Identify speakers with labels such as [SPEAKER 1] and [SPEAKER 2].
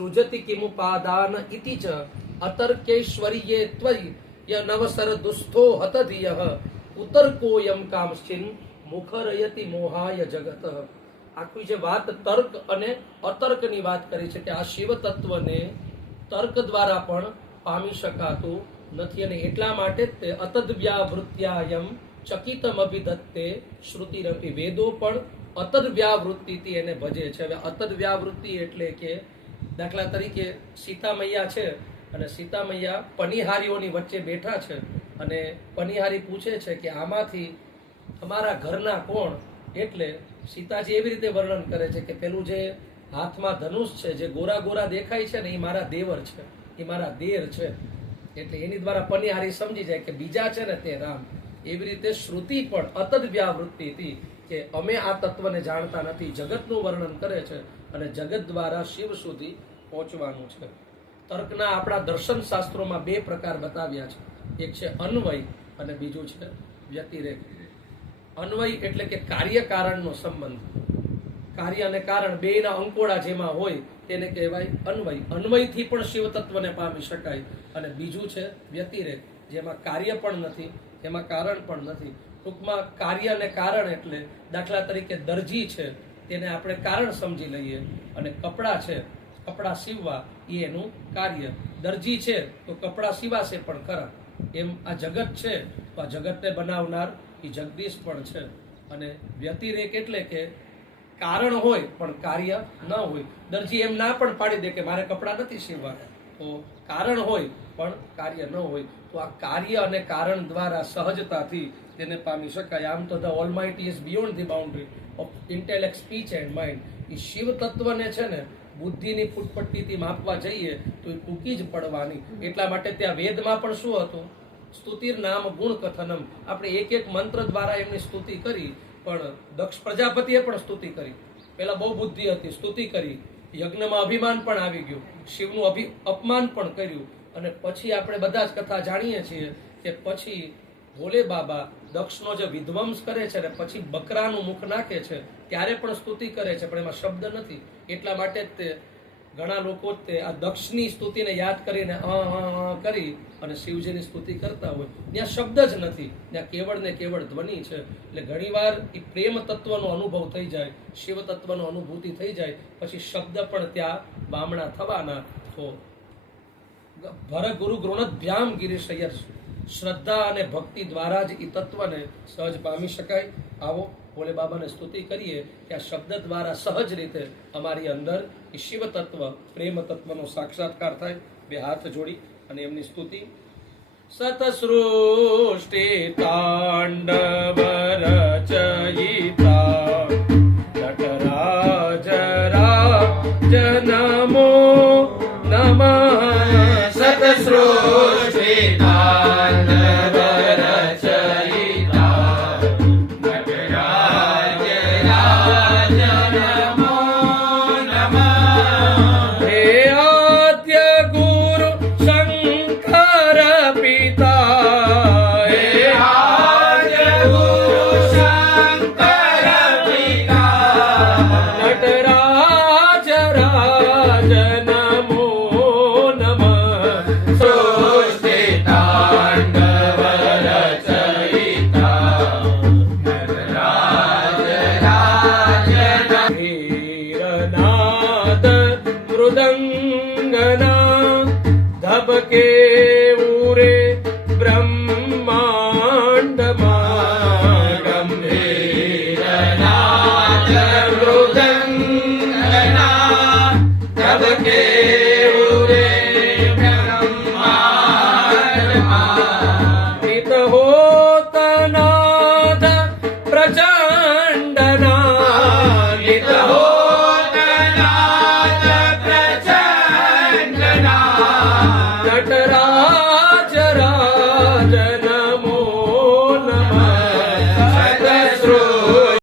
[SPEAKER 1] સૃજતિ કિમુપાદાન ઇતિ ચ અતર્કેશ્વરીયે ત્વયી ય નવસર દુસ્થો હતધિયઃ ઉતર્કોયમ કામશ્ચિન મુખરયતિ મોહાય જગત આખી જે વાત તર્ક અને અતર્કની વાત કરી છે કે આ શિવ તત્વને તર્ક દ્વારા પણ પામી શકાતું નથી અને એટલા માટે જ તે અતદ્વ્યાવૃત્યાયમ ચકિતમ અભિદત્તે શ્રુતિરપી વેદો પણ અતદ્વ્યાવૃત્તિથી એને ભજે છે હવે અતદ્વ્યાવૃત્તિ એટલે કે દાખલા તરીકે સીતા મૈયા છે અને સીતા મૈયા પનિહારીઓની વચ્ચે બેઠા છે અને પનિહારી પૂછે છે કે આમાંથી અમારા ઘરના કોણ? એટલે સીતાજી એવી રીતે વર્ણન કરે છે કે પેલું જે હાથમાં ધનુષ છે, જે ગોરા ગોરા દેખાય છે ને, એ મારા દેવર છે, એ મારા દેર છે. એટલે એની દ્વારા પનિહારી સમજી જાય કે બીજા છે ને તે રામ. એવી રીતે શ્રુતિ પણ અતદ વ્યાવૃત્તિ હતી કે અમે આ તત્વને જાણતા નથી. જગતનું વર્ણન કરે છે અને જગત દ્વારા શિવ સુધી પહોંચવાનું છે. તર્કના આપણા દર્શન શાસ્ત્રોમાં બે પ્રકાર બતાવ્યા છે. એક છે અન્વય અને બીજું છે વ્યતિરેક. અન્વય એટલે કે કાર્ય કારણનો સંબંધ. કાર્ય અને કારણ બેના અંકોડા જેમાં હોય તેને કહેવાય અન્વય. અન્વયથી પણ શિવ તત્વને પામી શકાય. અને બીજું છે વ્યતિરેક, જેમાં કાર્ય પણ નથી, એમાં કારણ પણ નથી. ટૂંકમાં કાર્ય અને કારણ એટલે દાખલા તરીકે દરજી છે, તેને આપણે કારણ સમજી લઈએ. અને કપડાં છે કપડાં સીવવા એ એનું કાર્ય. દરજી છે તો કપડાં સીવાશે પણ ખરા. એમ આ જગત છે, તો આ જગતને બનાવનાર એ જગદીશ પણ છે. અને વ્યતિરેક એટલે કે કારણ હોય પણ કાર્ય ન હોય. દરજી એમ ના પણ પાડી દે કે મારે કપડાં નથી સીવવા તો કારણ હોય પણ કાર્ય ન હોય. તો આ કાર્ય અને કારણ દ્વારા સહજતાથી તેને પામી શકાય. આમ તો the almighty is beyond the boundary of intellect speech and mind એ શિવ તત્વને છે ને બુદ્ધિની ફૂટપટ્ટીથી માપવા જઈએ તો એ ટૂંકી જ પડવાની. એટલા માટે ત્યાં વેદમાં પણ શું હતું? સ્તુતિર નામ ગુણ કથનમ. આપણે એક એક મંત્ર દ્વારા એમની સ્તુતિ કરી, પણ દક્ષ પ્રજાપતિએ પણ સ્તુતિ કરી. પેલા બહુ બુદ્ધિ હતી, સ્તુતિ કરી. યજ્ઞમાં અભિમાન પણ આવી ગયું. શિવનું અભિ અપમાન પણ કર્યું. અને પછી આપણે બધા જ કથા જાણીએ છીએ કે પછી ભોલે બાબા દક્ષનો જે વિધ્વંસ કરે છે ને પછી બકરાનું મુખ નાખે છે, ત્યારે પણ સ્તુતિ કરે છે, પણ એમાં શબ્દ નથી. એટલા માટે જ તે ઘણા લોકો તે આ દક્ષની સ્તુતિને યાદ કરીને અ કરી અને શિવજીની સ્તુતિ કરતા હોય. ત્યાં શબ્દ જ નથી. ત્યાં કેવળ ને કેવળ ધ્વનિ છે. એટલે ઘણીવાર એ પ્રેમ તત્વનો અનુભવ થઈ જાય, શિવ તત્વનો અનુભૂતિ થઈ જાય, પછી શબ્દ પણ ત્યાં બામણા થવાના. તો ભર ગુરુ ગૃણભ્યામ ગિરીશયર શ્રદ્ધા અને ભક્તિ દ્વારા જ એ તત્વને સહજ પામી શકાય. આવો ભોલે બાબાને સ્તુતિ કરીએ કે આ શબ્દ દ્વારા સહજ રીતે અમારી અંદર એ શિવ તત્વ, પ્રેમ તત્વનો સાક્ષાત્કાર થાય. બે હાથ જોડી અને એમની સ્તુતિ. સતસૃષ્ટિ તાંડવ રચયિતા, નટરાજ નમો
[SPEAKER 2] 大体